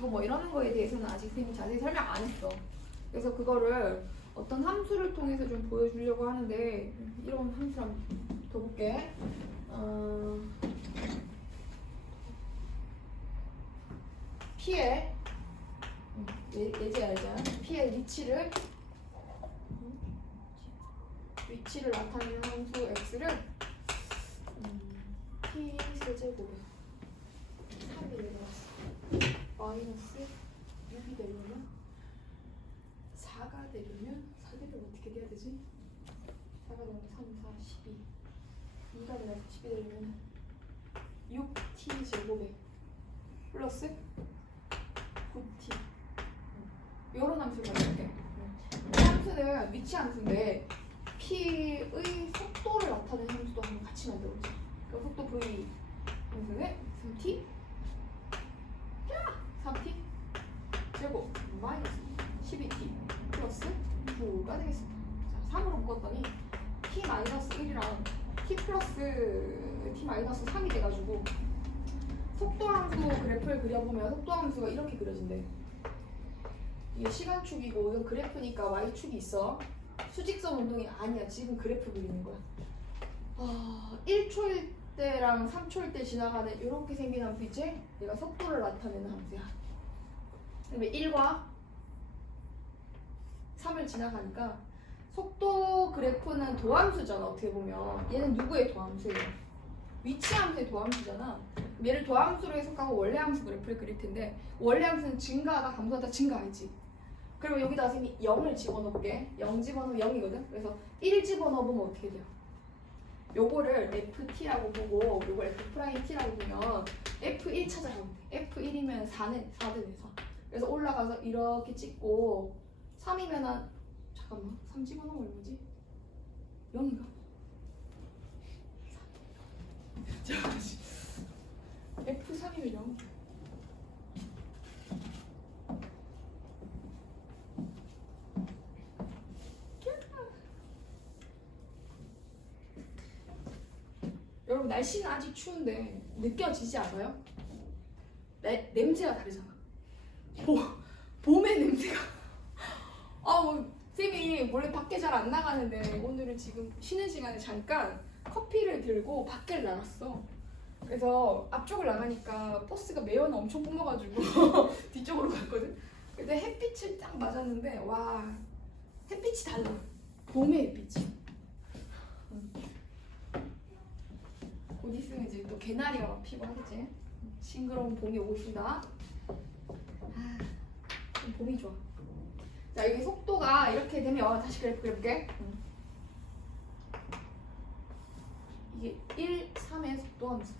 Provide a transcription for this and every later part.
주고 뭐 이러는 거에 대해서는 아직 선생님이 자세히 설명 안 했어. 그래서 그거를 어떤 함수를 통해서 좀 보여주려고 하는데 이런 함수를 한번 더 볼게. P의 예제야. P의 위치를 나타내는 함수 x를 P 세제곱에 3이 내려왔어. 마이너스 6이 되려면 4가 되려면 4대면 어떻게 돼야 되지? 4가 되면 3, 4, 12 2가 되면 10이 되려면 6t 제곱에 플러스 9t 요런 함수를 가져올게. 이 함수는 위치 함수인데 P의 속도를 나타내는 함수도 한번 같이 만들어보자. 그럼 속도 V 함수는 3t 3t 제곱 마이너스 12t 플러스 9가 되겠습니다. 자, 3으로 묶었더니 t 마이너스 1이랑 t 플러스 t 마이너스 3이 돼가지고 속도 함수 그래프를 그려보면 속도 함수가 이렇게 그려진대. 이게 시간축이고 이건 그래프니까 y축이 있어. 수직선 운동이 아니야. 지금 그래프 그리는 거야. 1초일 때랑 3초일 때 지나가는 이렇게 생긴 함수 있지? 얘가 속도를 나타내는 함수야. 그다음에 1과 3을 지나가니까 속도 그래프는 도함수잖아. 어떻게 보면 얘는 누구의 도함수예요? 위치 함수의 도함수잖아. 얘를 도함수로 해석하고 원래 함수 그래프를 그릴 텐데 원래 함수는 증가하다 감소하다 증가하지. 그러면 여기다 선생님이 0을 집어넣을게. 0 집어넣으면 0이거든. 그래서 1 집어넣으면 어떻게 돼요? 요거를 ft라고 보고 요걸 f't라고 보면 f1 찾아가면 돼. f1이면 4는 4는 4. 그래서 올라가서 이렇게 찍고 3이면은 잠깐만 3 집어넣으면 얼마지? 0인가? 잠깐만 f3이면 0. 여러분 날씨는 아직 추운데 느껴지지 않아요? 냄새가 다르잖아. 봄의 냄새가. 쌤이 원래 밖에 잘 안 나가는데 오늘은 지금 쉬는 시간에 잠깐 커피를 들고 밖을 나갔어. 그래서 앞쪽을 나가니까 버스가 매연 엄청 뿜어가지고 뒤쪽으로 갔거든. 근데 햇빛을 딱 맞았는데 와 햇빛이 달라. 봄의 햇빛이. 곧 있으면 이제 또 개나리가 막 피고 하겠지. 싱그러운 봄이 오고 있습니다. 봄이 좋아. 자, 이게 속도가 이렇게 되면 다시 그래프 그려볼게. 이게 1, 3의 속도 함수.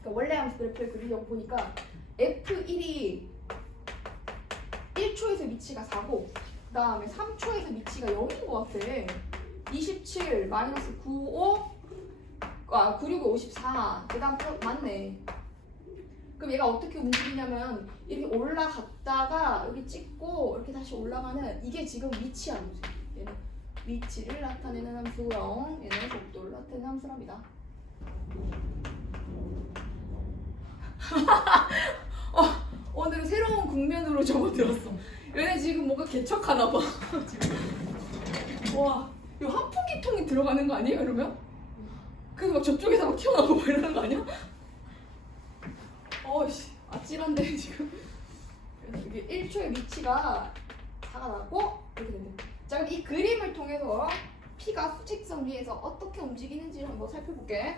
그러니까 원래 함수 그래프를 그리려고 보니까 F1이 1초에서 위치가 4고 그 다음에 3초에서 위치가 0인 것 같아. 27 마이너스 95 96, 54. 그 다음 맞네. 그럼 얘가 어떻게 움직이냐면 이렇게 올라갔다가 여기 찍고 이렇게 다시 올라가는 이게 지금 위치 함수. 얘는 위치를 나타내는 함수고요. 얘는 속도를 나타내는 함수랍니다. 오늘은 새로운 국면으로 접어들었어. 얘네 지금 뭔가 개척하나 봐. 와, 이거 환풍기통이 들어가는 거 아니에요? 이러면? 그래서 막 저쪽에서 막 튀어나오고 막 이러는 거 아니야? 어이씨, 아찔한데 지금. 그래서 이게 1초의 위치가 4가 나고 이렇게 된다. 자, 그럼 이 그림을 통해서 P가 수직선 위에서 어떻게 움직이는지를 한번 살펴볼게.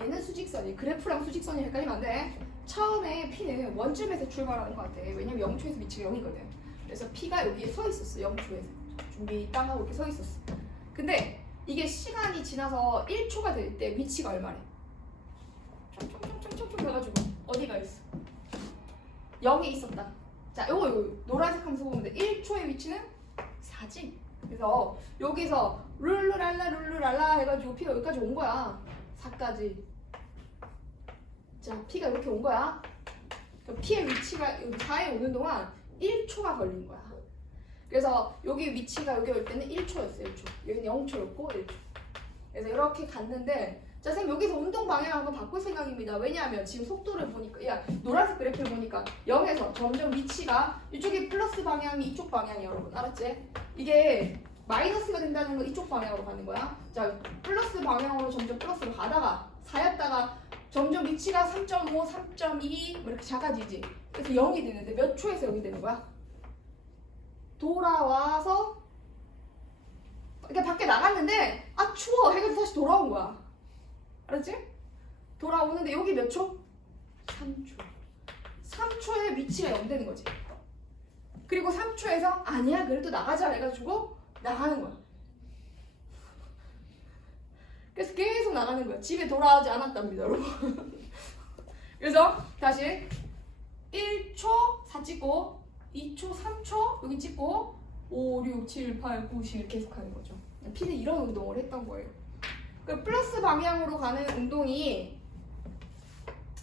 얘는 수직선이, 그래프랑 수직선이 헷갈리면 안 돼. 처음에 P는 원점에서 출발하는 것 같아. 왜냐면 0초에서 위치가 0이거든. 그래서 P가 여기에 서 있었어. 0초에서. 준비 땅 하고 이렇게 서 있었어. 근데 이게 시간이 지나서 1초가 될 때 위치가 얼마래? 총총총총총 해가지고 어디가 있어? 0에 있었다. 자, 요거 노란색 함수 보면 돼. 1초의 위치는 4지. 그래서 여기서 룰루랄라 해가지고 P가 여기까지 온 거야. 4까지. 자, P가 이렇게 온 거야. 그럼 P의 위치가 여기 4에 오는 동안 1초가 걸린 거야. 그래서 여기 위치가 여기 올 때는 1초였어요. 1초. 여기는 0초였고 1초. 그래서 이렇게 갔는데 자, 선생님 여기서 운동 방향 한번 바꿀 생각입니다. 왜냐하면 지금 속도를 보니까, 야, 노란색 그래프를 보니까 0에서 점점 위치가 이쪽이 플러스 방향이 이쪽 방향이에요, 여러분. 알았지? 이게 마이너스가 된다는 건 이쪽 방향으로 가는 거야. 자, 플러스 방향으로 점점 플러스로 가다가 4였다가 점점 위치가 3.5, 3.2 뭐 이렇게 작아지지. 그래서 0이 되는데 몇 초에서 0이 되는 거야? 돌아와서 이렇게 밖에 나갔는데 아 추워 해가지고 다시 돌아온 거야. 알았지? 돌아오는데 여기 몇 초? 3초. 3초에 위치가 0 되는 거지. 그리고 3초에서 아니야 그래도 나가자 해가지고 나가는 거야. 그래서 계속 나가는 거야. 집에 돌아오지 않았답니다, 여러분. 그래서 다시 1초 4 찍고 2초 3초 여기 찍고 5, 6, 7, 8, 9, 10 계속 하는 거죠. P는 이런 운동을 했던 거예요. 그 플러스 방향으로 가는 운동이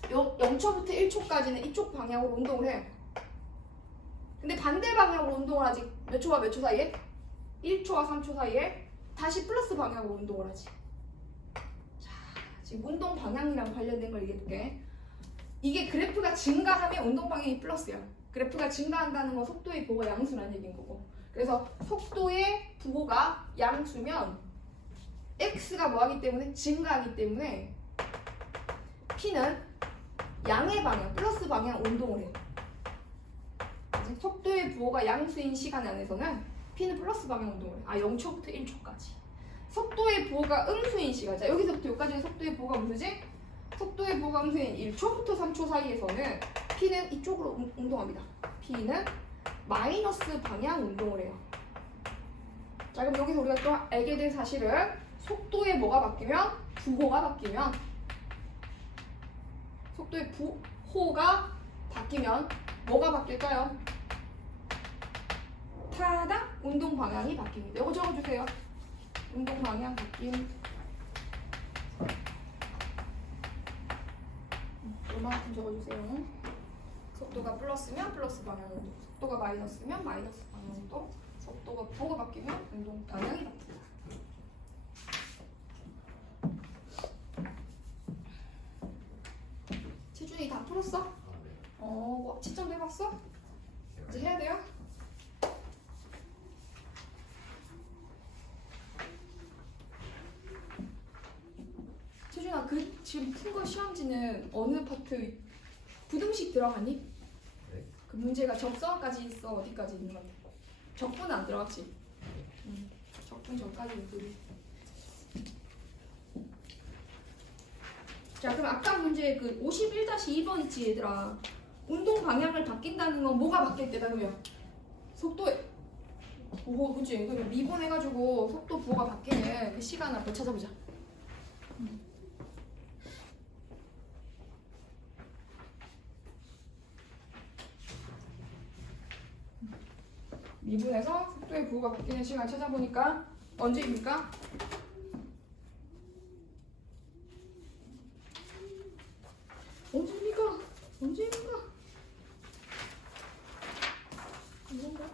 0초부터 1초까지는 이쪽 방향으로 운동을 해요. 근데 반대 방향으로 운동을 하지. 몇 초와 몇 초 사이에? 1초와 3초 사이에 다시 플러스 방향으로 운동을 하지. 자, 지금 운동 방향이랑 관련된 걸 얘기해볼게. 이게 그래프가 증가하면 운동 방향이 플러스야. 그래프가 증가한다는 건 속도의 부호가 양수라는 얘기인 거고. 그래서 속도의 부호가 양수면 x가 뭐하기 때문에 증가하기 때문에 p는 양의 방향, 플러스 방향 운동을 해. 속도의 부호가 양수인 시간 안에서는 p는 플러스 방향 운동을 해. 0초부터 1초까지. 속도의 부호가 음수인 시간. 자, 여기서부터 여기까지는 속도의 부호가 음수지? 속도의 부호가 음수인 1초부터 3초 사이에서는 p는 이쪽으로 운동합니다. p는 마이너스 방향 운동을 해요. 자, 그럼 여기서 우리가 또 알게 된 사실은 속도의 뭐가 바뀌면? 부호가 바뀌면 속도의 부호가 바뀌면 뭐가 바뀔까요? 타당 운동 방향이 바뀝니다. 이거 적어주세요. 운동 방향 바뀜. 이만큼 적어주세요. 속도가 플러스면 플러스 방향 운동, 속도가 마이너스면 마이너스 방향 운동, 속도가 부호가 바뀌면 운동 방향이 바뀝니다. 채준이 다 풀었어? 뭐 채점도 해봤어? 이제 해야 돼요? 채준아, 그 지금 푼 거 시험지는 어느 파트 부등식 들어갔니? 네. 그 문제가 접선까지 있어? 어디까지 있는 것 같아? 적분은 안 들어갔지? 적분 전까지 있더니. 자, 그럼 아까 문제 그 51-2번 있지 얘들아. 운동 방향을 바뀐다는 건 뭐가 바뀔 때다 그러면? 속도에 부호, 그치? 그러면 미분해가지고 속도 부호가 바뀌는 그 시간을 한번 찾아보자. 미분해서 속도의 부호가 바뀌는 시간을 찾아보니까 언제입니까? 언제입니까? 이건가?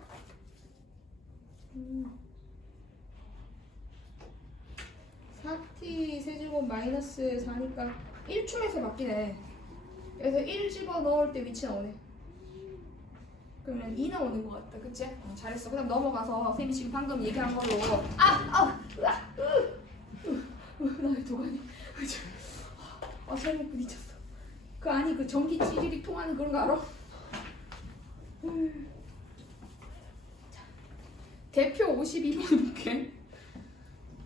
4t 세제곱 마이너스 4니까 1초에서 바뀌네. 그래서 1 집어넣을 때 위치 나오네. 그러면 2 나오는 것 같다. 그치? 잘했어. 그 다음 넘어가서 선생님이 지금 방금 얘기한 걸로 나왜 도가니? 잘못 부딪혔어. 그 아니 그 전기 찌질이 통하는 그런 거 알아? 자, 대표 52번 볼게.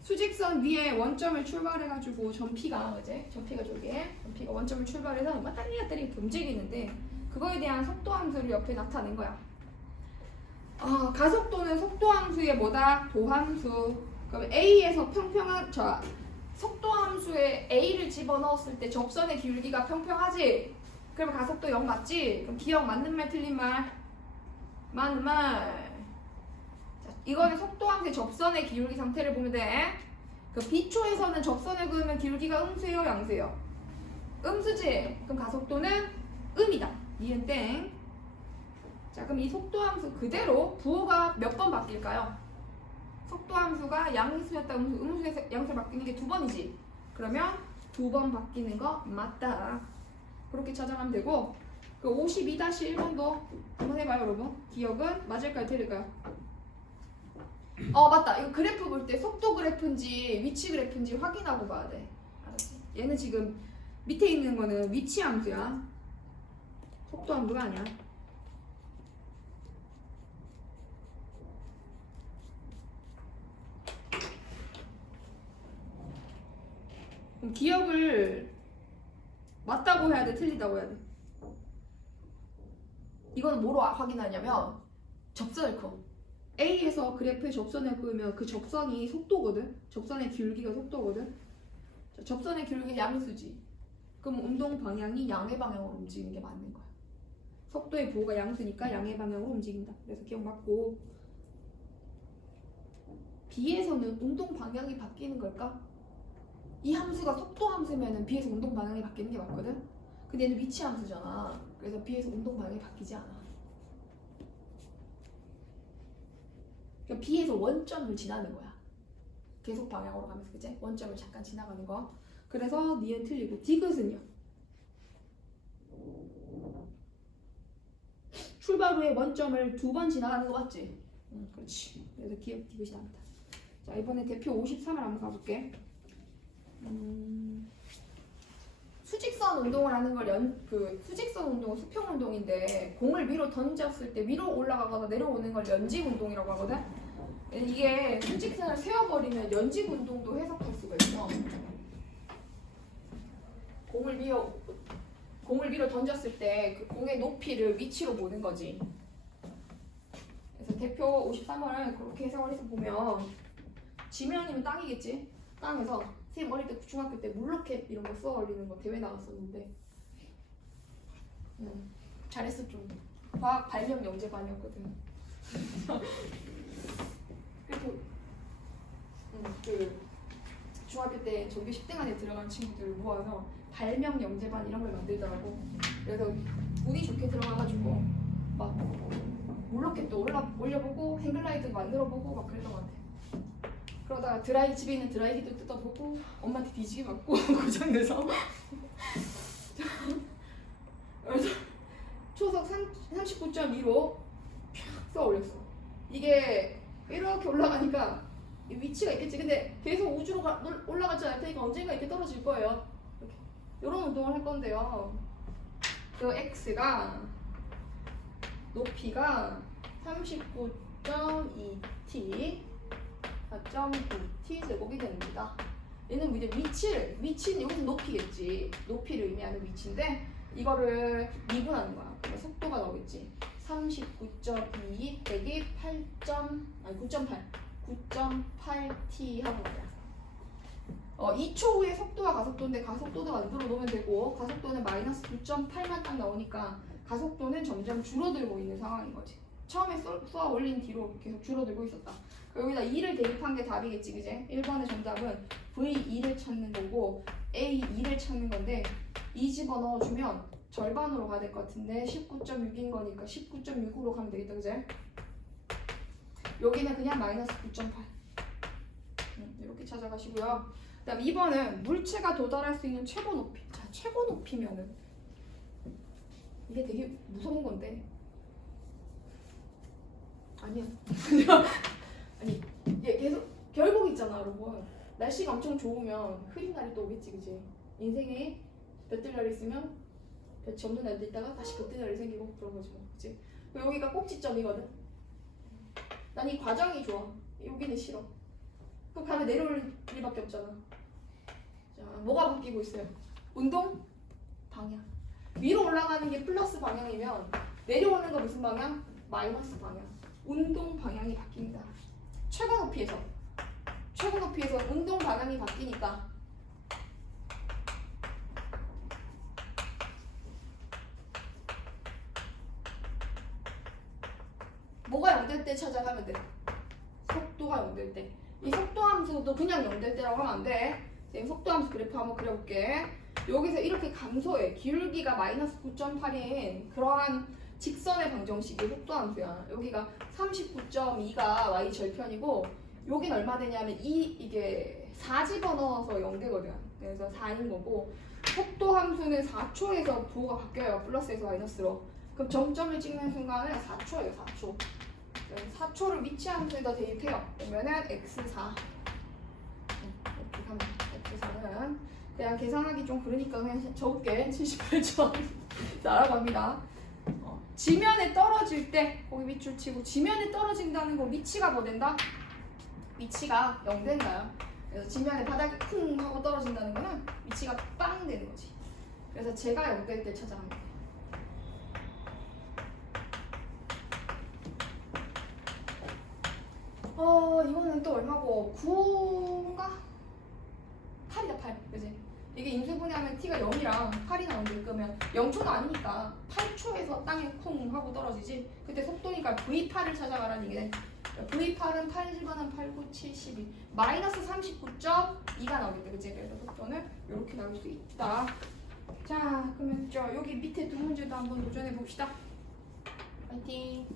수직선 위에 원점을 출발해가지고 전피가 그제? 전피가 저게 전피가 원점을 출발해서 왔다리 갔다리 움직이는데 그거에 대한 속도 함수를 옆에 나타낸 거야. 가속도는 속도 함수의 뭐다? 도함수. 그럼 A에서 평평한 속도 함수에 A를 집어넣었을 때 접선의 기울기가 평평하지? 그러면 가속도 0 맞지? 그럼 기억 맞는 말 틀린 말? 맞는 말. 자, 이거는 속도 함수의 접선의 기울기 상태를 보면 돼. 그 B초에서는 접선을 그으면 기울기가 음수예요, 양수예요? 음수지? 그럼 가속도는 음이다. 니은 땡. 자, 그럼 이 속도 함수 그대로 부호가 몇 번 바뀔까요? 속도 함수가 양수였다 음수에서 양수로 바뀌는 게 2번이지. 그러면 두 번 바뀌는 거 맞다. 그렇게 찾아가면 되고 그 52-1번도 한번 해봐요 여러분. 기억은 맞을까요 틀릴까요? 맞다. 이거 그래프 볼 때 속도 그래프인지 위치 그래프인지 확인하고 봐야 돼. 알았지? 얘는 지금 밑에 있는 거는 위치 함수야. 속도 함수가 아니야. 그럼 기억을 맞다고 해야 돼 틀리다고 해야 돼? 이거는 뭐로 확인하냐면 접선을 그어. A에서 그래프에 접선을 그으면 그 접선이 속도거든. 접선의 기울기가 속도거든. 자, 접선의 기울기 양수지. 그럼 운동 방향이 양의 방향으로 움직이는 게 맞는 거야. 속도의 부호가 양수니까 양의 방향으로 움직인다. 그래서 기억 맞고. B에서는 운동 방향이 바뀌는 걸까? 이 함수가 속도 함수면은 B에서 운동 방향이 바뀌는 게 맞거든. 근데 얘는 위치 함수잖아. 그래서 B에서 운동 방향이 바뀌지 않아. 그러니까 B에서 원점을 지나는 거야. 계속 방향으로 가면서 그치? 원점을 잠깐 지나가는 거. 그래서 니은 틀리고 디귿은요? 출발 후에 원점을 두 번 지나가는 거 맞지? 응, 그렇지. 그래서 기억 디귿이 나옵니다. 자, 이번에 대표 53을 한번 가볼게. 수직선 운동을 하는 걸 수직선 운동은 수평 운동인데 공을 위로 던졌을 때 위로 올라가거나 내려오는 걸 연직 운동이라고 하거든. 이게 수직선을 세워버리면 연직 운동도 해석할 수가 있어. 공을 위로 던졌을 때 그 공의 높이를 위치로 보는 거지. 그래서 대표 53번을 그렇게 해석을 해서 보면 지면이면 땅이겠지. 땅에서 선생님 어릴 때 중학교 때 물로켓 이런 거 쏘아 올리는 거 대회 나갔었는데 잘했어 좀. 과학 발명 영재반이었거든. 그래서 그 중학교 때 전교 10등 안에 들어간 친구들 모아서 발명 영재반 이런 걸 만들더라고. 그래서 운이 좋게 들어가가지고 막 물로켓도 올려보고 행글라이드 만들어보고 막 그랬던 것 같아. 그러다가 집에 있는 드라이기도 뜯어보고 엄마한테 뒤지게 맞고 고장내서 그래서 초속 39.2로 팍 쏘아 올렸어. 이게 이렇게 올라가니까 위치가 있겠지. 근데 계속 우주로 올라가지 않을 테니까 언젠가 이렇게 떨어질 거예요. 이렇게. 이런 운동을 할 건데요. 그 x가 높이가 39.2t 4.9t 제곱이 됩니다. 얘는 이제 위치는 여기서 높이겠지. 높이를 의미하는 위치인데 이거를 미분하는 거야. 그러면 속도가 나오겠지. 39.2 빼기 9.8t 하고 있어요. 2초 후에 속도와 가속도인데 가속도도 만들어 놓으면 되고 가속도는 마이너스 9.8만 딱 나오니까 가속도는 점점 줄어들고 있는 상황인 거지. 처음에 쏘아 올린 뒤로 계속 줄어들고 있었다. 여기다 2를 대입한 게 답이겠지, 그제? 1번의 정답은 V2를 찾는 거고 A2를 찾는 건데 2 집어넣어주면 절반으로 가야 될 것 같은데 19.6인 거니까 19.6으로 가면 되겠다, 그제? 여기는 그냥 마이너스 9.8 이렇게 찾아가시고요. 그 다음 2번은 물체가 도달할 수 있는 최고 높이. 자, 최고 높이면은 이게 되게 무서운 건데 아니야. 아니 이게 계속 결국 있잖아 여러분. 날씨가 엄청 좋으면 흐린 날이 또 오겠지, 그지? 인생에 볕들 날이 있으면 볕이 없는 날도 있다가 다시 볕들 날이 생기고 그런 거지 뭐, 그치? 여기가 꼭지점이거든. 난 이 과정이 좋아. 여기는 싫어. 그럼 가면 내려올 일밖에 없잖아. 자, 뭐가 바뀌고 있어요? 운동 방향. 위로 올라가는 게 플러스 방향이면 내려오는 거 무슨 방향? 마이너스 방향. 운동 방향이 바뀝니다. 최고 높이에서 운동 방향이 바뀌니까 뭐가 0될 때 찾아가면 돼? 속도가 0될 때. 이 속도 함수도 그냥 0될 때라고 하면 안 돼. 지금 속도 함수 그래프 한번 그려볼게. 여기서 이렇게 감소해. 기울기가 마이너스 9.8인 그러한 직선의 방정식이 속도 함수야. 여기가 39.2가 y 절편이고 여긴 얼마 되냐면 이게 4 집어넣어서 0 되거든. 그래서 4인 거고 속도 함수는 4초에서 부호가 바뀌어요. 플러스에서 마이너스로. 그럼 정점을 찍는 순간은 4초예요. 4초. 4초를 위치 함수에다 대입해요. 그러면은 x4. 이렇게 하면 x4는 그냥 계산하기 좀 그러니까 그냥 적을게. 78점. 날아갑니다. 지면에 떨어질 때 거기 밑줄 치고 지면에 떨어진다는 거 위치가 뭐 된다? 위치가 0 된다요. 그래서 지면에 바닥이 쿵 하고 떨어진다는 거는 위치가 빵 되는 거지. 그래서 제가 0 될 때 찾아갑니다. 이거는 또 얼마고? 9인가? 8이다 8. 그지? 이게 인수분해하면 t가 0이랑 8이 나오는데 그러면 0초는 아니니까 8초에서 땅에 쿵 하고 떨어지지. 그때 속도니까 v8을 찾아가라는 얘기네. v8은 8 집어넣으면 8, 9, 7, 12 마이너스 39.2가 나오겠다. 그치? 그래서 속도는 이렇게 나올 수 있다. 자 그러면 여기 밑에 두 문제도 한번 도전해 봅시다. 파이팅.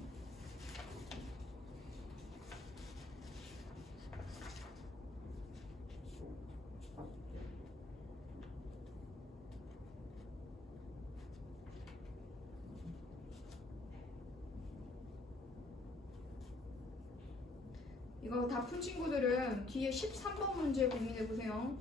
이거 다 푼 친구들은 뒤에 13번 문제 고민해 보세요.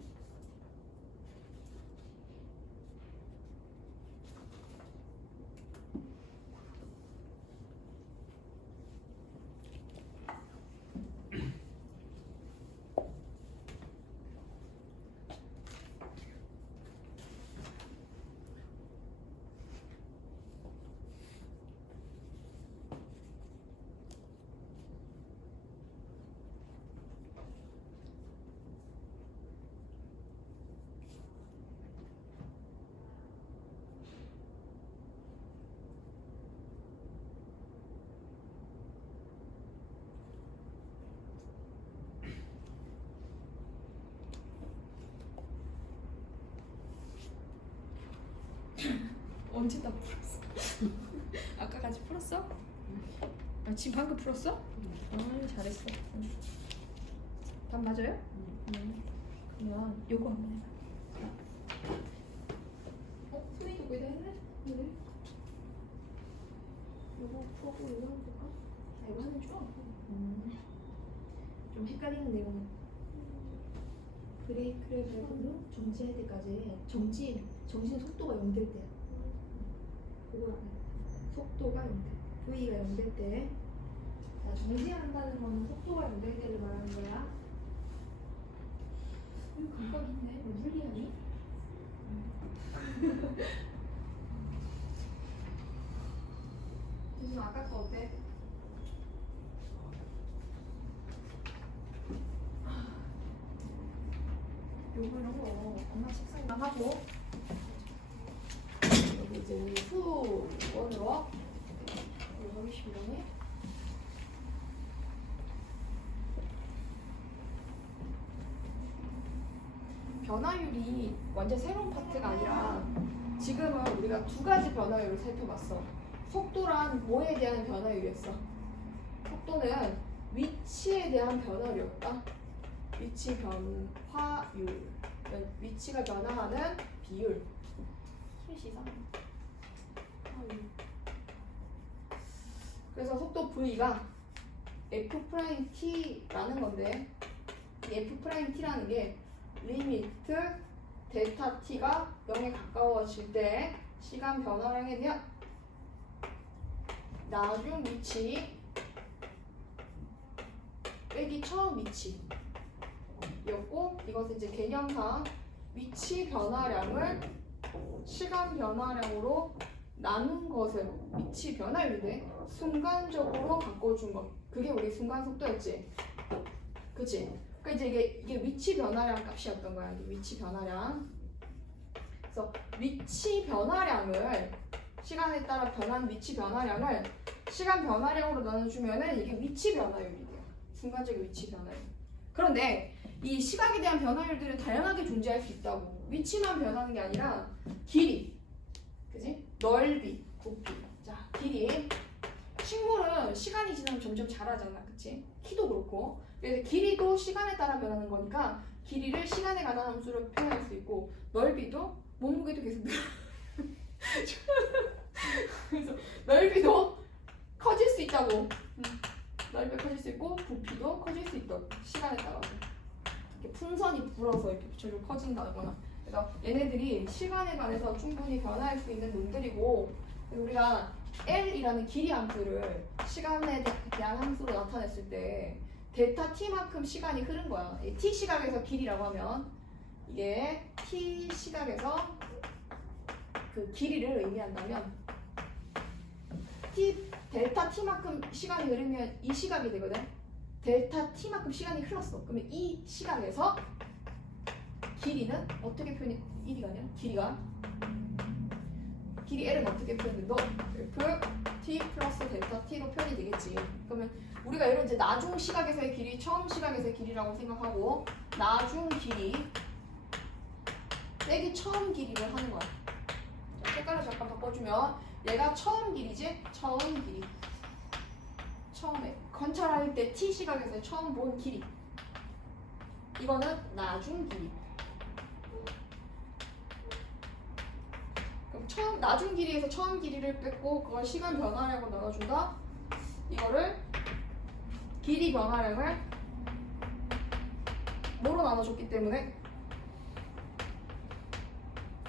언제 다 풀었어? 아까까지 풀었어? 지금 방금 풀었어? 잘했어. 답 맞아요? 그러면 요거 한번 해봐. 선생님도 거기다 했네? 네. 요거 풀고 요거 한번 볼까? 이거 하면 좋아. 좀 헷갈리는 내용은 브레이크를 밟고 정지할 때까지 정지는 속도가 0 될 때야. 그거 속도가 0 될 때, V가 0 될 때. 자, 정지한다는 거는 속도가 0 될 때를 말하는 거야. 감각 있네. 너 물리하니? 지금 아까 거 어때? 요거 엄마 책상에 하고 여기 이제 수원으로 여기 시간에 변화율이 완전 새로운 파트가 아니라 지금은 우리가 두 가지 변화율을 살펴봤어. 속도란 뭐에 대한 변화율이었어? 속도는 위치에 대한 변화율이었다. 위치 변화율. 위치가 변화하는 비율. 이상해. 그래서 속도 V가 F'T라는 건데 이 F'T라는 게 리미트 델타 T가 0에 가까워질 때 시간 변화량에 대한 나중 위치 빼기 처음 위치였고 이것은 이제 개념상 위치 변화량을 시간 변화량으로 나눈 것을 위치 변화율인데 순간적으로 바꿔준 것. 그게 우리 순간 속도였지. 그치? 그러니까 이제 이게 위치 변화량 값이었던 거야. 위치 변화량. 그래서 위치 변화량을 시간에 따라 변한 위치 변화량을 시간 변화량으로 나눠주면은 이게 위치 변화율이 돼요. 순간적인 위치 변화율. 그런데 이 시각에 대한 변화율들은 다양하게 존재할 수 있다고. 위치만 변하는 게 아니라 길이, 그지? 넓이, 부피. 자, 길이. 식물은 시간이 지나면 점점 자라잖아, 그치? 키도 그렇고. 그래서 길이도 시간에 따라 변하는 거니까 길이를 시간에 관한 함수로 표현할 수 있고 넓이도 몸무게도 계속 늘어. 그래서 넓이도 커질 수 있다고. 넓이가 커질 수 있고 부피도 커질 수 있다고. 시간에 따라서 이렇게 풍선이 불어서 이렇게 저렇게 커진다거나. 그래서 얘네들이 시간에 관해서 충분히 변화할 수 있는 놈들이고 우리가 L이라는 길이 함수를 시간에 대한 함수로 나타냈을 때 델타 t만큼 시간이 흐른 거야. t 시각에서 길이라고 하면 이게 t 시각에서 그 길이를 의미한다면 델타 t만큼 시간이 흐르면 이 시각이 되거든. 델타 t만큼 시간이 흘렀어. 그러면 이 시각에서 길이는 어떻게 표현이 1이가 아니라 길이 L은 어떻게 표현된다? F t 플러스 델타 t로 표현이 되겠지. 그러면 우리가 이런 이제 나중 시각에서의 길이, 처음 시각에서의 길이라고 생각하고 나중 길이 빼기 처음 길이를 하는 거야. 자, 색깔을 잠깐 바꿔주면 얘가 처음 길이지? 처음 길이. 처음에 관찰할 때 t 시각에서 처음 본 길이. 이거는 나중 길이. 그럼 나중 길이에서 처음 길이를 뺐고 그걸 시간 변화량으로 나눠준다. 이거를 길이 변화량을 뭐로 나눠줬기 때문에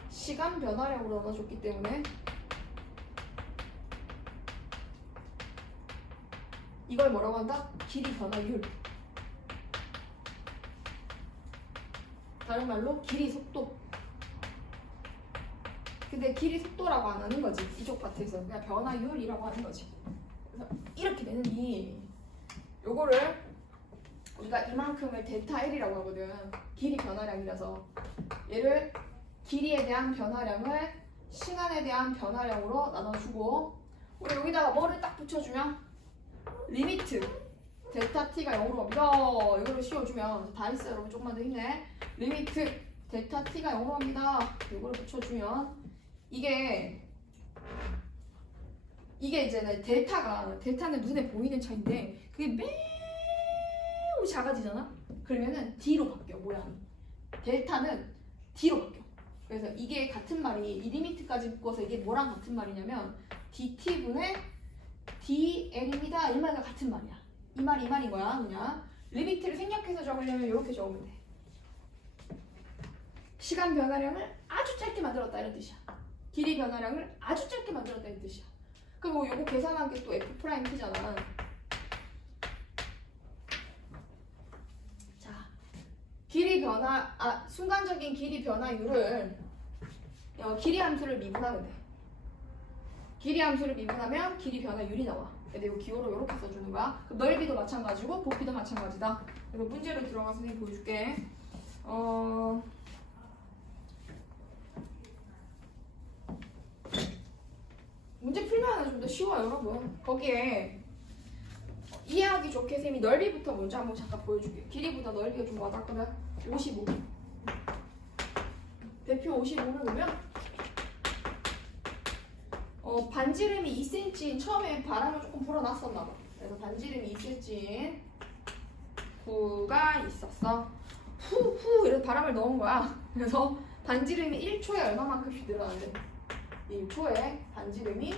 시간 변화량으로 나눠줬기 때문에 이걸 뭐라고 한다? 길이 변화율. 다른 말로 길이 속도. 근데 길이 속도라고 안 하는 거지. 이쪽 파트에서 그냥 변화율이라고 하는 거지. 그래서 이렇게 되느니 요거를 우리가 이만큼을 델타 L이라고 하거든. 길이 변화량이라서 얘를 길이에 대한 변화량을 시간에 대한 변화량으로 나눠주고 우리 여기다가 뭐를 딱 붙여주면 리미트 델타 t가 0으로 갑니다. 이거를 씌워주면 다 했어요. 여러분 조금만 더 힘내. 리미트 델타 t가 0으로 갑니다. 이거를 붙여주면 이게 이제 델타는 눈에 보이는 차인데 그게 매우 작아지잖아. 그러면은 D로 바뀌어 모양이. 델타는 D로 바뀌어. 그래서 이게 같은 말이 이 리미트까지 묶어서 이게 뭐랑 같은 말이냐면 DT분의 DL입니다. 이 말과 같은 말이야. 이 말인 거야. 그냥 리미트를 생략해서 적으려면 이렇게 적으면 돼. 시간 변화량을 아주 짧게 만들었다 이런 뜻이야. 길이 변화량을 아주 짧게 만들었다 이런 뜻이야. 그리고 요거 계산한 게 또 F'T잖아. 자, 순간적인 길이 변화율을 길이 함수를 미분하면 돼. 길이 함수를 미분하면 길이 변화율이 나와. 근데 이거 기호로 이렇게 써주는 거야. 그럼 넓이도 마찬가지고 부피도 마찬가지다. 그리고 문제로 들어가서 선생님 보여줄게. 문제 풀면 좀 더 쉬워요, 여러분. 거기에 이해하기 좋게 쌤이 넓이부터 먼저 한번 잠깐 보여줄게요. 길이보다 넓이가 좀 와닿거든. 55. 대표 55를 보면 반지름이 2cm인 처음에 바람을 조금 불어놨었나 봐. 그래서 반지름이 2cm인 구가 있었어. 후 이래서 바람을 넣은 거야. 그래서 반지름이 1초에 얼마만큼씩 늘어나는데 1초에 반지름이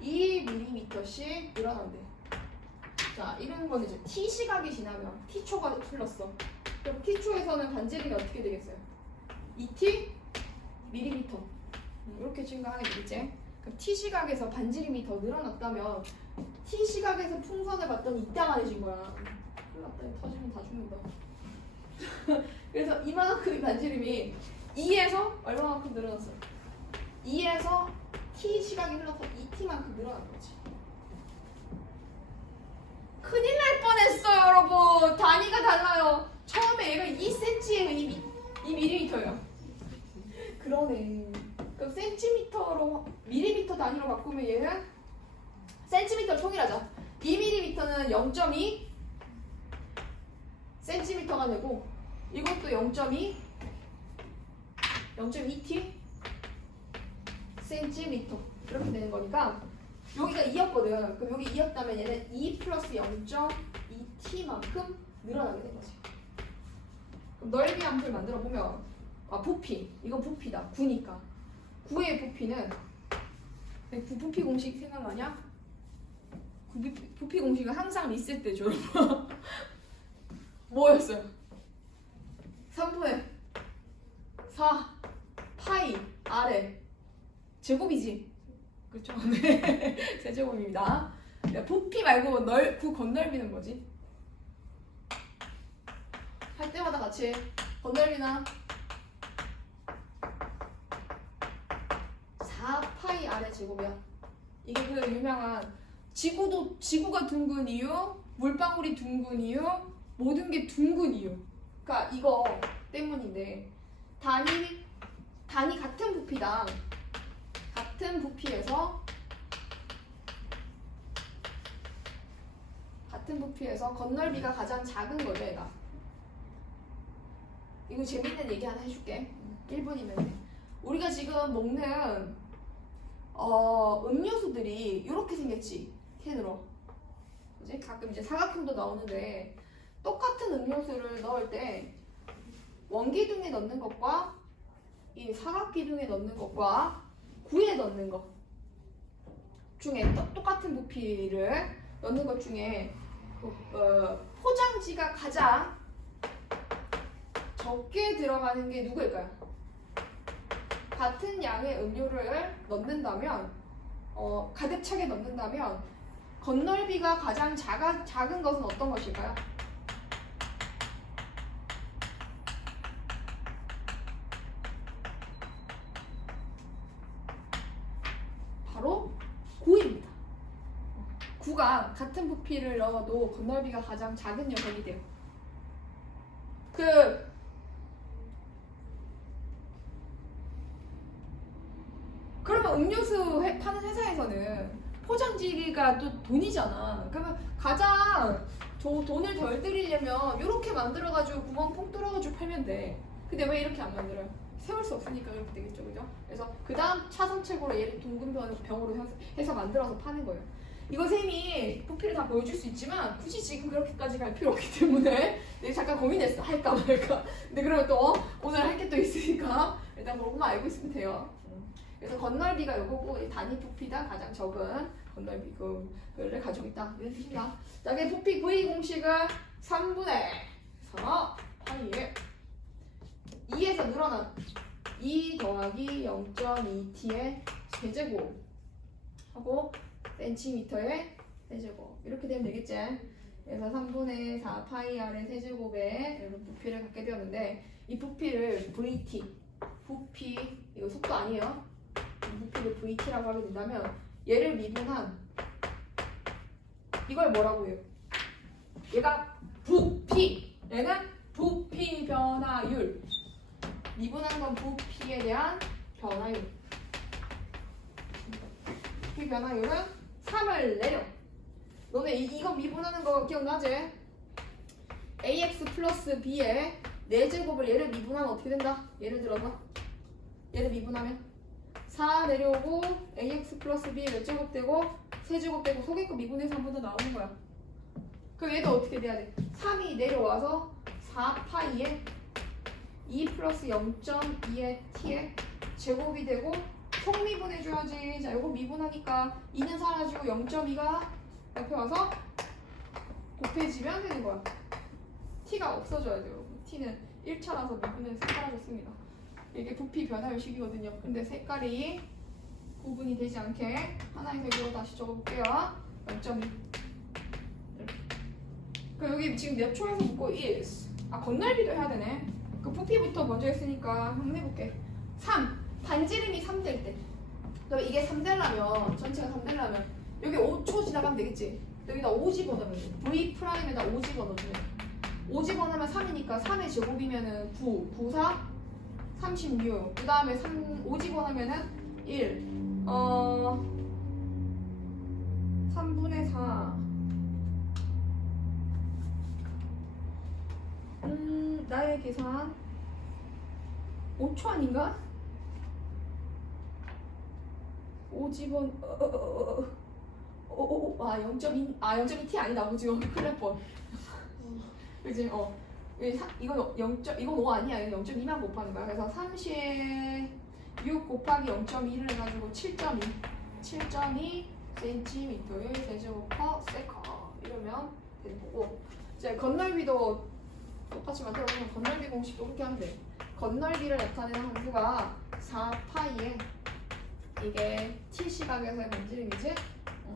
2mm씩 늘어난대. 자, 이런 건 이제 T시각이 지나면 T초가 흘렀어. 그럼 T초에서는 반지름이 어떻게 되겠어요? 2T 밀리미터. 이렇게 증가하게 되겠지. 그럼 T시각에서 반지름이 더 늘어났다면 T시각에서 풍선을 봤더니 이따만해진 거야. 큰일 났다. 터지면 다 죽는다. 그래서 이만큼의 반지름이 2에서 얼마만큼 늘어났어? 2에서 T 시각이 흘러서 2T만큼 늘어난 거지. 큰일 날 뻔했어요, 여러분. 단위가 달라요. 처음에 얘가 2cm에 2mm예요. 그러네. 그럼 센티미터로 밀리미터 단위로 바꾸면 얘는 센티미터를 통일하자. 2mm는 0.2 센티미터가 되고 이것도 0.2t 센티미터 이렇게 되는 거니까 여기가 2였거든. 그럼 여기 2였다면 얘는 2 플러스 0.2t만큼 늘어나게 된 거지. 그럼 넓이 함수를 만들어 보면 부피 이건 부피다. 9니까 9의 부피는 부피 공식 생각나냐? 부피 공식은 항상 있을 때죠. 뭐였어요? 3분의 4 파이 아래 제곱이지. 그렇죠? 네. 세제곱입니다. 부피 말고 구 건널비는 뭐지? 할 때마다 같이 건널비나 4파이 아래 제곱이야. 이게 그 유명한 지구가 둥근 이유, 물방울이 둥근 이유, 모든 게 둥근 이유. 그러니까 이거 때문인데 단위 같은 부피당 같은 부피에서 건널비가 가장 작은 거죠, 얘가. 이거 재밌는 얘기 하나 해줄게. 1분이면 돼. 우리가 지금 먹는 음료수들이 이렇게 생겼지, 캔으로. 그지? 가끔 이제 사각형도 나오는데 똑같은 음료수를 넣을 때 원기둥에 넣는 것과 이 사각기둥에 넣는 것과 구에 넣는 것 중에 똑같은 부피를 넣는 것 중에 포장지가 가장 적게 들어가는 게 누구일까요? 같은 양의 음료를 넣는다면 가득 차게 넣는다면 건널비가 가장 작은 것은 어떤 것일까요? 바로 9입니다. 9가 같은 부피를 넣어도 건널비가 가장 작은 녀석이 돼요. 그러면 음료수 파는 회사에서는 포장지가 또 돈이잖아. 그러면 가장 돈을 덜 들이려면 이렇게 만들어가지고 구멍 퐁 뚫어가지고 팔면 돼. 근데 왜 이렇게 안 만들어요? 세울 수 없으니까 그렇게 되겠죠, 그죠? 그래서 그 다음 차선책으로 얘를 둥근 병으로 해서 만들어서 파는 거예요. 이거 쌤이 부피를 다 보여줄 수 있지만 굳이 지금 그렇게까지 갈 필요 없기 때문에 내가 잠깐 고민했어. 할까 말까. 근데 그러면 또 오늘 할 게 또 있으니까 일단 그것만 알고 있으면 돼요. 그래서 건널비가 요거고 단위 부피당 가장 적은 건널비 그를 가지고 있다. 이런 뜻입니다. 자, 그 부피 V 공식은 3분의 4 파이에 2에서 늘어난 2 더하기 0.2t의 세제곱 하고 센티미터의 세제곱 이렇게 되면 되겠지. 그래서 3분의 4 파이 r의 세제곱에 이런 부피를 갖게 되었는데 이 부피를 VT 부피 이거 속도 아니에요. 부피를 VT라고 하게 된다면 얘를 미분한 이걸 뭐라고 해요? 얘가 부피 얘는 부피 변화율 미분한 건 부피에 대한 변화율 부피 변화율은 3을 내려 너네 이거 미분하는 거 기억나지? ax 플러스 b의 4제곱을 얘를 미분하면 어떻게 된다? 예를 들어서 얘를 미분하면 4 내려오고 ax 플러스 b 몇 제곱 되고 세제곱 되고 속에 거 미분해서 한 번 더 나오는 거야. 그럼 얘도 어떻게 돼야 돼? 3이 내려와서 4파이에 2 플러스 0.2의 t의 제곱이 되고 속미분해줘야지. 자, 요거 미분하니까 2는 사라지고 0.2가 옆에 와서 곱해지면 되는 거야. t가 없어져야 돼요. t는 1차라서 미분해서 사라졌습니다. 이게 부피 변화율식이거든요. 근데 색깔이 구분이 되지 않게 하나의 색으로 다시 적어볼게요. 0.2 그 여기 지금 몇 초에서 묶고 is 건널비도 해야 되네. 그 부피부터 먼저 했으니까 한번 해볼게. 3 반지름이 3 될 때 그럼 이게 3 되려면 전체가 3 되려면 여기 5초 지나가면 되겠지. 여기다 5 집어넣으면 돼. V 프라임에다 5 집어넣으면 5 집어넣으면 3이니까 3의 제곱이면은 9 9 4 36 그 다음에 5 집어넣으면은 1 3분의 4 나의 계산 5초 아닌가? 5 집어 0.2 0.2t 아니다. 지금 큰일 날 뻔. 그지? 이건 5 아니야. 이건 0.2만 곱하는 거야. 그래서 36 곱하기 0.2를 해가지고 7.2 cm의 세제곱퍼 세컨 이러면 되는 거고. 이제 건널비도 똑같이 만들어보면 건널비 공식도 그렇게 하면 돼. 건널비를 나타내는 함수가 4파이에 이게 t 시각에서의 반지름이지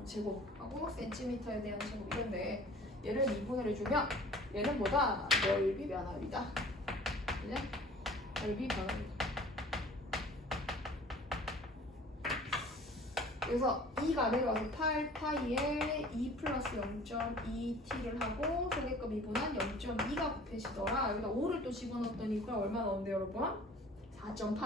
제곱하고 센티미터에 대한 제곱 이런데 얘를 미분을 해주면 얘는 뭐다? 넓이 변화율이다. 그지? 넓이 변화율. 그래서 2가 내려와서 8파이에 2 플러스 0.2t를 하고 소개급 미분한 0.2가 곱해지더라. 여기다 5를 또 집어넣었더니 그럼 얼마 나온대요 여러분? 4.8.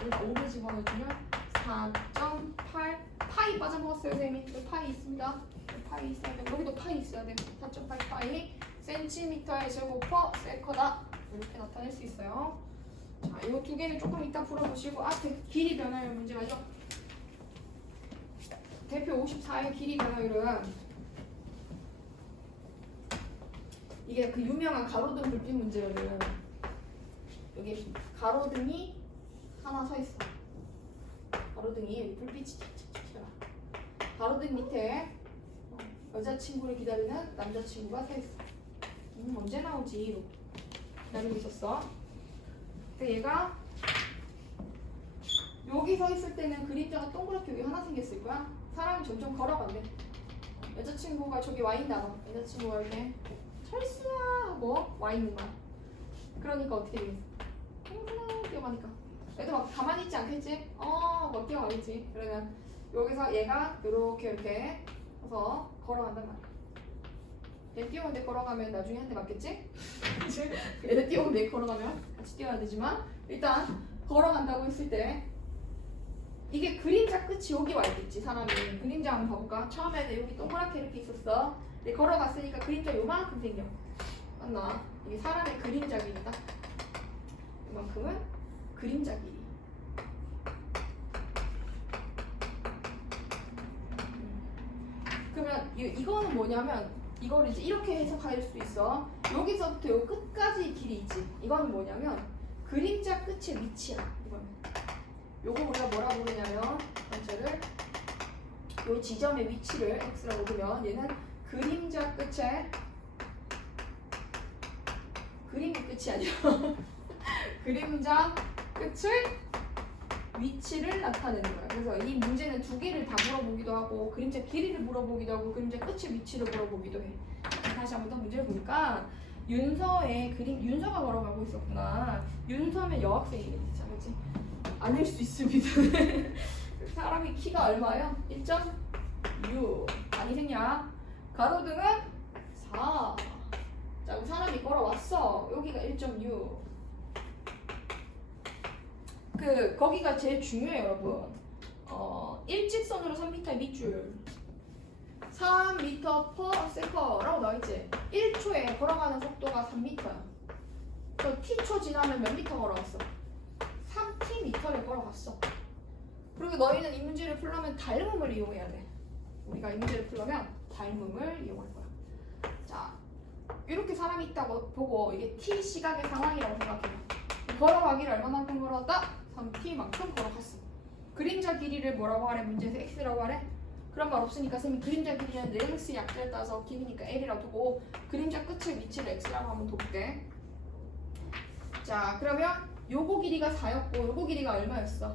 여기다 5를 집어넣어주면 4.8 파이 빠져먹었어요 선생님이. 또 파이 있습니다. 파이 있어야 돼. 여기도 파이 있어야 돼. 4.8 파이 센티미터의 제곱퍼 세커다. 이렇게 나타낼 수 있어요. 자, 이거 두 개는 조금 이따 풀어보시고 앞에 길이 변화율 문제 맞죠? 대표 54의 길이 변화율은 이게 그 유명한 가로등 불빛 문제거든. 여기 가로등이 하나 서 있어. 가로등이 불빛이 칙칙칙 가로등 밑에 여자친구를 기다리는 남자친구가 서 있어. 언제 나오지? 기다리고 있었어. 근데 얘가 여기 서 있을 때는 그림자가 동그랗게 여기 하나 생겼을 거야. 사람이 점점 걸어간대. 여자친구가 저기 와 있나 봐. 여자친구가 이렇게 철수야 하고 와 있는 거야. 그러니까 어떻게 되겠어? 팽팽 뛰어가니까. 얘도 막 가만히 있지 않겠지? 막 뛰어가겠지. 그러면 여기서 얘가 이렇게 해서 걸어간단 말이야. 얘 뛰어오는데 걸어가면 나중에 한 대 맞겠지? 얘도 뛰어오는데 걸어가면 같이 뛰어야 되지만 일단 걸어간다고 했을 때 이게 그림자 끝이 여기 와 있겠지. 사람이 그림자 한번 봐볼까? 처음에는 여기 동그랗게 이렇게 있었어. 근데 걸어갔으니까 그림자 요만큼 생겨. 맞나? 이게 사람의 그림자 길이다. 이만큼은 그림자 길이. 그러면 이거는 뭐냐면 이거를 이제 이렇게 해석할 수 있어. 여기서부터 요 끝까지 길이 있지. 이건 뭐냐면 그림자 끝의 위치야. 이거는. 요거 우리가 뭐라고 부르냐면 전체를 요 지점의 위치를 x라고 부르면 얘는 그림자 끝에 그림이 끝이 아니야. 그림자 끝의 위치를 나타내는 거야. 그래서 이 문제는 두 개를 다 물어보기도 하고 그림자 길이를 물어보기도 하고 그림자 끝의 위치를 물어보기도 해. 다시 한번 더 문제를 보니까 윤서가 걸어가고 있었구나. 윤서면 여학생이겠지, 그렇지? 아닐 수 있습니다. 사람이 키가 얼마예요? 1.6 많이 생략. 가로등은 4. 자, 사람이 걸어왔어. 여기가 1.6. 거기가 제일 중요해요, 여러분. 일직선으로 3m의 밑줄 3m/s라고 나와있지. 1초에 걸어가는 속도가 3m야. 그럼 t초 지나면 몇 미터 걸어갔어? 3t를 걸어갔어. 그리고 너희는 이 문제를 풀려면 닮음을 이용해야 돼. 우리가 이 문제를 풀려면 닮음을 이용할 거야. 자, 이렇게 사람이 있다고 보고 이게 t 시각의 상황이라고 생각해. 걸어가기를 얼마만큼 걸어왔다? 3t만큼 걸어갔어. 그림자 길이를 뭐라고 하래? 문제에서 x라고 하래? 그런 말 없으니까 선생님이 그림자 길이는 렐스 약자에 따라서 길이니까 l이라고 두고 그림자 끝의 위치를 x라고 한번 둬볼게. 자, 그러면 요거 길이가 4였고 요거 길이가 얼마였어?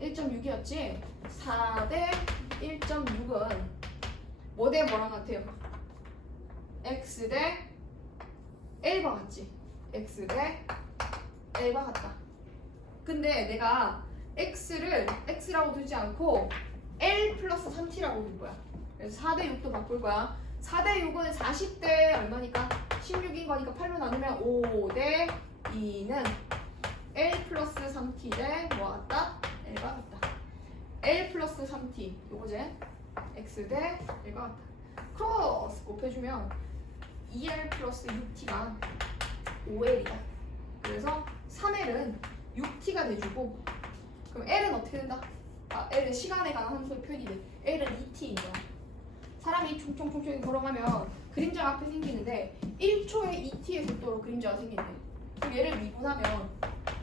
1.6이었지? 4 대 1.6은 뭐 대 뭐랑 같아요? x 대 l과 같지? x 대 l과 같다. 근데 내가 x를 x라고 두지 않고 l 플러스 3t라고 둘 거야. 그래서 4 대 6도 바꿀 거야. 4 대 6은 40대 얼마니까? 16인 거니까 8로 나누면 5 대 2는 l 플러스 3t 대 뭐 같다? l과 같다. l 플러스 3t 요거제 x 대 l과 같다. 크로스 곱해주면 2l 플러스 6t가 5l이다. 그래서 3l은 6t가 돼주고 그럼 l은 어떻게 된다? l은 시간에 관한 함수의 표현이 돼. l은 2t인 거야. 사람이 총총총총 걸어가면 그림자가 앞에 생기는데 1초에 2t의 속도로 그림자가 생긴대. 그럼 얘를 미분하면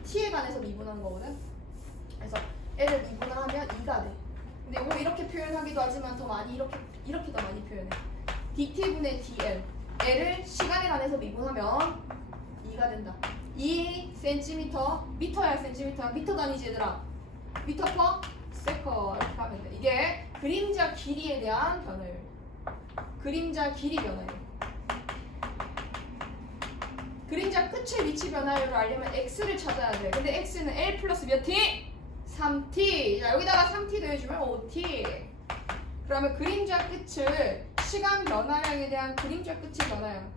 t에 관해서 미분하는 거거든. 그래서 얘를 미분하면 2가 돼. 근데 이거 이렇게 표현하기도 하지만 더 많이 이렇게 더 많이 표현해. dt분의 dl. L을 시간에 관해서 미분하면 2가 된다. 2cm, 미터야 센티미터야? 미터 단위지 얘들아. 미터 퍼 세컨 이렇게 하면 돼. 이게 그림자 길이에 대한 변화율. 그림자 길이 변화율. 그림자 끝의 위치 변화율을 알려면 x를 찾아야 돼. 근데 x는 l 플러스 몇 t? 3t. 자, 여기다가 3t 더해주면 5t. 그러면 그림자 끝을 시간 변화량에 대한 그림자 끝의 변화량.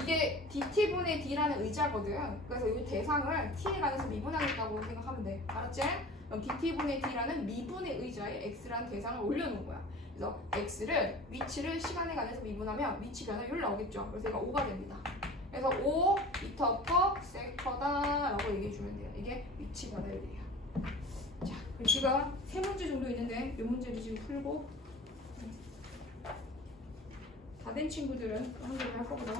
이게 dt분의 d라는 의자거든. 그래서 이 대상을 t에 관해서 미분하겠다고 생각하면 돼. 알았지? 그럼 dt분의 d라는 미분의 의자에 x라는 대상을 올려놓은 거야. 그래서 x를 위치를 시간에 관해서 미분하면 위치 변화율 나오겠죠. 그래서 이거 5가 됩니다. 그래서 5 미터 퍼 세커다라고 얘기해주면 돼요. 이게 위치 변화율이에요. 자, 지금 3문제 정도 있는데 이 문제를 지금 풀고 다 된 친구들은 한 개를 할 거거든.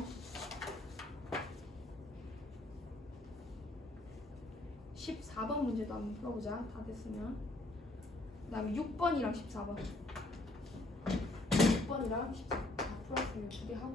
14번 문제도 한번 풀어보자. 다 됐으면. 그 다음에 6번이랑 14번. 6번이랑 14번 다 풀었으면 2개 하고.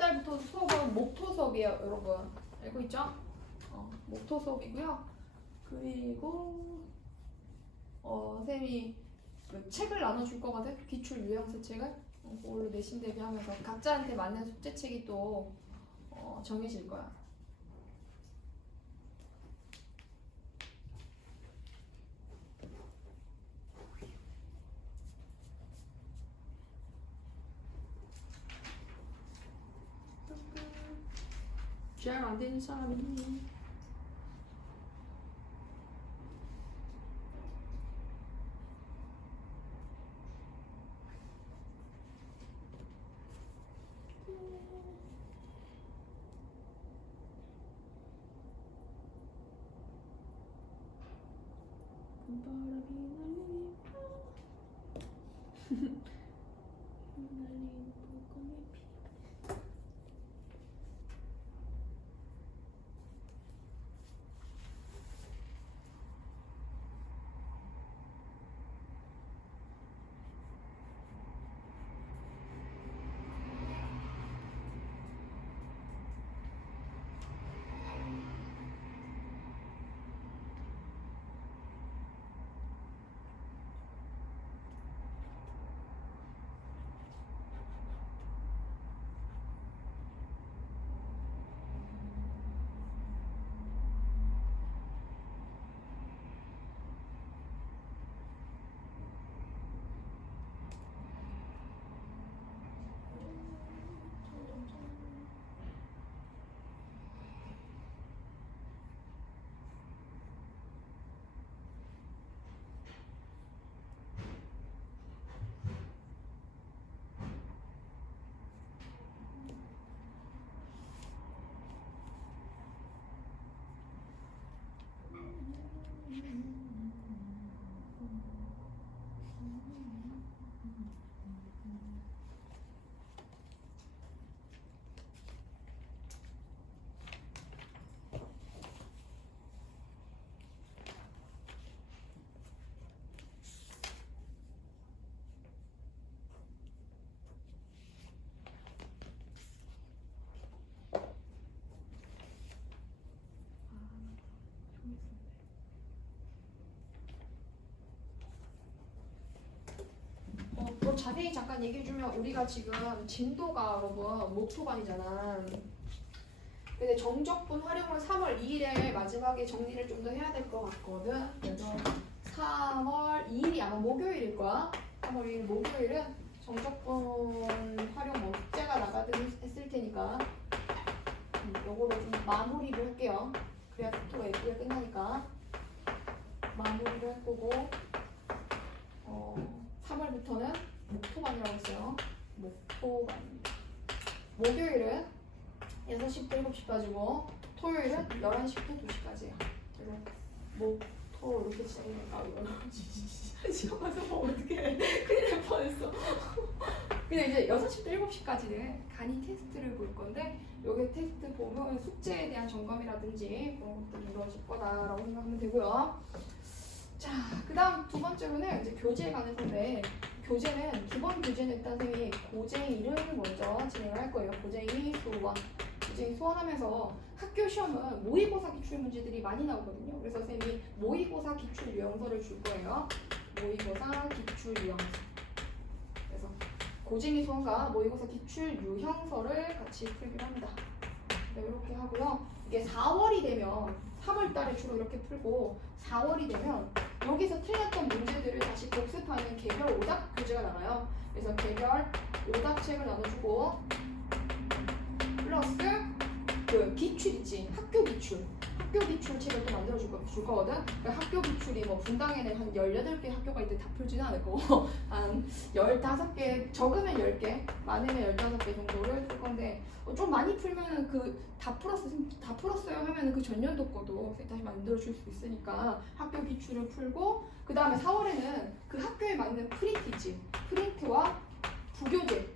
달부터 수업은 목토 수업이에요, 여러분. 알고 있죠? 목토 수업이고요. 그리고 쌤이 그 책을 나눠줄 거거든. 기출 유형서 책을 그걸로 내신 대비하면서 각자한테 맞는 숙제책이 또 정해질 거야. 잘 안 되는 사람이 또 자세히 잠깐 얘기해주면 우리가 지금 진도가 여러분 목토반이잖아. 근데 정적분 활용을 3월 2일에 마지막에 정리를 좀 더 해야 될 것 같거든. 그래서 3월 2일이 아마 목요일일 거야. 3월 2일 목요일은 정적분 활용 뭐 숙제가 나가든 했을 테니까 요거를 좀 마무리를 할게요. 그래야 속도가 예쁘게 끝나니까 마무리를 할 거고 3월부터는 목토반이라고 했어요. 목토반입니다. 목요일은 6시부터 7시까지고 토요일은 11시부터 2시까지예요. 그래서 목토 이렇게 시작이니까 시험 가서 뭐 어떡해. 큰일 날 뻔했어. 근데 이제 6시부터 7시까지는 간이 테스트를 볼 건데 여기 테스트 보면 숙제에 대한 점검이라든지 그런 것들이 이루어질 거다라고 생각하면 되고요. 자, 그 다음 두 번째로는 이제 교재에 관한 건데 교재는 기본 교재는 일단 선생님이 고쟁이를 먼저 진행을 할 거예요. 고쟁이 소원. 고쟁이 소원하면서 학교 시험은 모의고사 기출 문제들이 많이 나오거든요. 그래서 선생님이 모의고사 기출 유형서를 줄 거예요. 모의고사 기출 유형서. 그래서 고쟁이 소원과 모의고사 기출 유형서를 같이 풀기로 합니다. 네, 이렇게 하고요. 이게 4월이 되면 3월 달에 주로 이렇게 풀고 4월이 되면 여기서 틀렸던 문제들을 다시 복습하는 개별 오답 교재가 나가요. 그래서 개별 오답책을 나눠주고 플러스 그 기출 있지. 학교 기출. 학교 기출 책을 또 만들어 줄 거거든. 그러니까 학교 기출이 뭐 분당에는 한 18개 학교가 있는데 다 풀지는 않을 거고 한 15개, 적으면 10개, 많으면 15개 정도를 풀 건데 좀 많이 풀면은 그 다 풀었어요 하면은 그 전년도 거도 다시 만들어 줄 수 있으니까 학교 기출을 풀고 그 다음에 4월에는 그 학교에 맞는 프린트지. 프린트와 부교재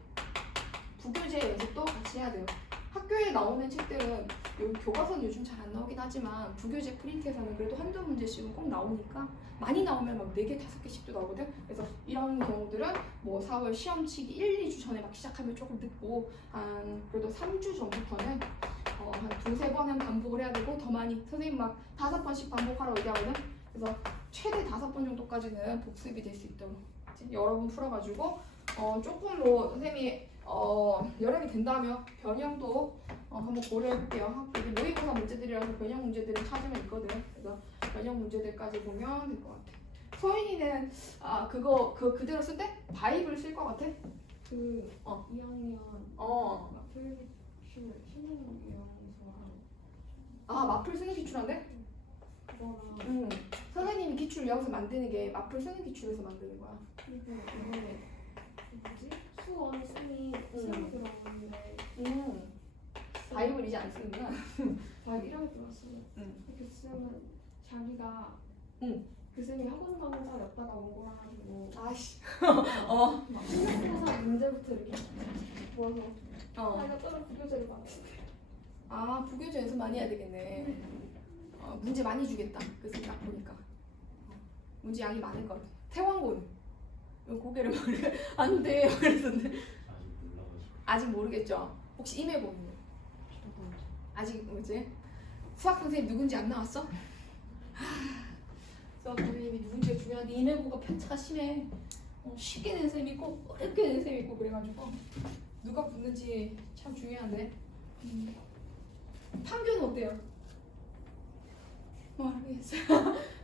연습도 같이 해야 돼요. 학교에 나오는 책들은 여기 교과서는 요즘 잘 안 나오긴 하지만 부교재 프린트에서는 그래도 한두 문제씩은 꼭 나오니까 많이 나오면 막 4개, 5개씩도 나오거든. 그래서 이런 경우들은 뭐 4월 시험 치기 1, 2주 전에 막 시작하면 조금 늦고 한 그래도 3주 전부터는 한 2-3번은 반복을 해야 되고 더 많이 선생님 막 5번씩 반복하라고 얘기하거든. 그래서 최대 5번 정도까지는 복습이 될 수 있도록 여러 번 풀어가지고 조금 뭐 선생님이 여러 개 된다면 변형도 한번 고려해볼게요. 여기 모의고사 문제들이라서 변형 문제들을 찾으면 있거든. 그래서 변형 문제들까지 보면 될 것 같아. 소인이는 그대로 쓸 때 바이블 쓸 것 같아? 2학년 필기출 신흥 유형서 하는 아 마플 수능 기출한데? 그거랑 선생님이 기출 요약서 만드는 게 마플 수능 기출에서 만드는 거야. 그리고 이번에 뭐지? 수원 쌤이 새로 들어왔는데 바이블 이제 안 쓰는구나. 나 1학기 들어왔어요. 그 쌤은 자기가 그 쌤이 학원 가는 사람 였다가 온 거라 가지고 아씨. 생각해서 문제부터 이렇게 모아서 자기가 따로 부교재를 받았어요. 아 부교재 연습 많이 해야 되겠네. 문제 많이 주겠다. 그 생각 보니까. 문제 양이 많을 것 같아. 태왕고는 고개를 안 돼. 그랬었는데 아직 모르겠죠. 혹시 임해보는 아직 뭐지? 수학 선생님 누군지 안 나왔어? 수학 선생님이 누군지가 중요한데 임해고가 편차가 심해. 쉽게 낸 셈 있고 어렵게 낸 셈 있고 그래가지고 누가 붙는지 참 중요한데. 판교는 어때요? 모르겠어요.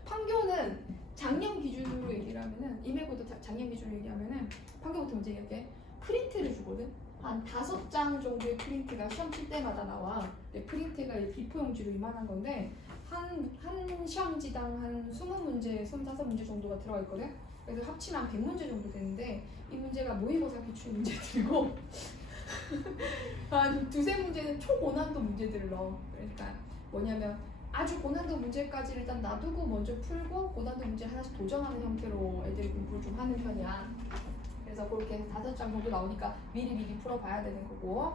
판교는 작년 기준으로 얘기를 하면은 임해고도 작년 기준으로 얘기하면은 판교부터 문제 얘기할게. 프린트를 주거든. 한 5장 정도의 프린트가 시험 칠 때마다 나와. 근데 프린트가 비포 용지로 이만한 건데 한 시험지당 한 20문제, 25문제 정도가 들어가 있거든. 그래서 합치면 한 100문제 정도 되는데 이 문제가 모의고사 기출 문제들이고 한 2-3문제는 초고난도 문제들을 넣어. 그러니까 뭐냐면 아주 고난도 문제까지 일단 놔두고 먼저 풀고 고난도 문제 하나씩 도전하는 형태로 애들이 공부를 좀 하는 편이야. 그래서 그렇게 5장 정도 나오니까 미리 풀어봐야 되는 거고.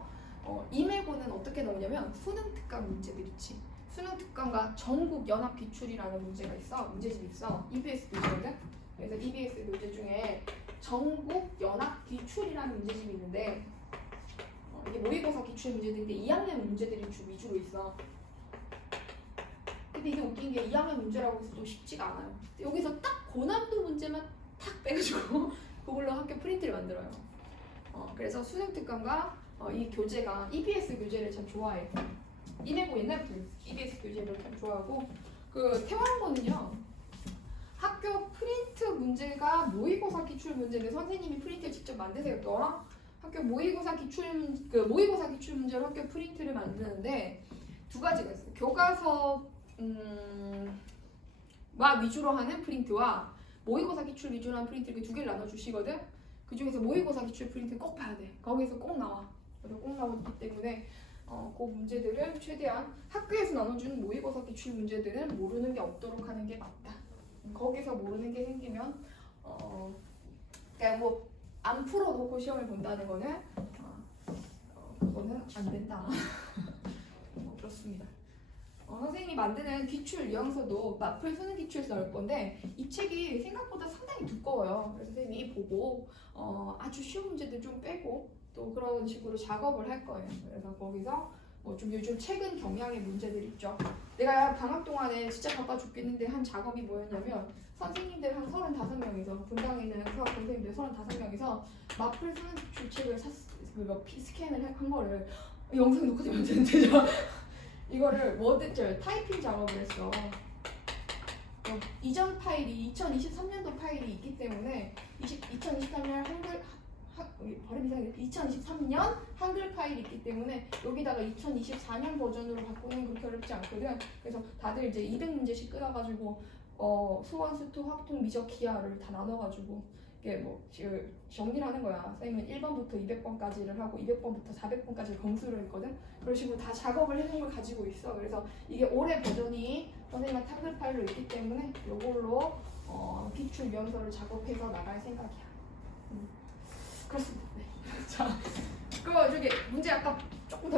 임해고는 어떻게 나오냐면 수능 특강 문제들 있지. 수능 특강과 전국 연합 기출이라는 문제가 있어. 문제집이 있어. EBS 교재거든. 그래서 EBS 교재 중에 전국 연합 기출이라는 문제집이 있는데 이게 모의고사 기출 문제들인데 2학년 문제들이 위주로 있어. 근데 이게 웃긴 게 2학년 문제라고 해서 또 쉽지가 않아요. 여기서 딱 고난도 문제만 탁 빼가지고 그걸로 학교 프린트를 만들어요. 그래서 수능 특강과 이 교재가 EBS 교재를 참 좋아해. 임해고 옛날부터 EBS 교재를 참 좋아하고. 그 태왕고는요 학교 프린트 문제가 모의고사 기출 문제인데 선생님이 프린트를 직접 만드세요. 너랑 학교 모의고사 기출 문제로 학교 프린트를 만드는데 두 가지가 있어요. 교과서 위주로 하는 프린트와 모의고사 기출 위주로 하는 프린트 이렇게 두 개를 나눠주시거든. 그 중에서 모의고사 기출 프린트 꼭 봐야 돼. 거기서 꼭 나와. 그래서 꼭 나오기 때문에 그 문제들은 최대한 학교에서 나눠주는 모의고사 기출 문제들은 모르는 게 없도록 하는 게 맞다. 거기서 모르는 게 생기면 그러니까 뭐 안 풀어놓고 시험을 본다는 거는 그거는 안 된다. 그렇습니다. 선생님이 만드는 기출 유형서도 마플 수능 기출에서 나올 건데 이 책이 생각보다 상당히 두꺼워요. 그래서 선생님이 보고 아주 쉬운 문제들 좀 빼고 또 그런 식으로 작업을 할 거예요. 그래서 거기서 좀 요즘 최근 경향의 문제들이 있죠. 내가 방학 동안에 진짜 바빠 죽겠는데 한 작업이 뭐였냐면 선생님들 한 35명이서 분당에 있는 수학 선생님들 35명이서 마플 수능 기출 책을 스캔을 한 거를 영상 녹화되면 되는데 이거를 워드절 타이핑 작업을 했어. 이전 파일이 2023년도 파일이 있기 때문에 2023년 발음 이상해. 2023년 한글 파일이 있기 때문에 여기다가 2024년 버전으로 바꾸는 그렇게 어렵지 않거든. 그래서 다들 이제 200문제씩 끊어가지고 수원, 수토, 확통, 미적, 기하를 다 나눠가지고 이게 정리를 하는 거야. 선생님은 1번부터 200번까지를 하고 200번부터 400번까지를 검수를 했거든. 그런 식으로 다 작업을 해놓은 걸 가지고 있어. 그래서 이게 올해 버전이 선생님한테 한글 파일로 있기 때문에 이걸로 기출 유형서를 작업해서 나갈 생각이야. 그렇습니다. 네. 자, 저기 문제 아까 조금 더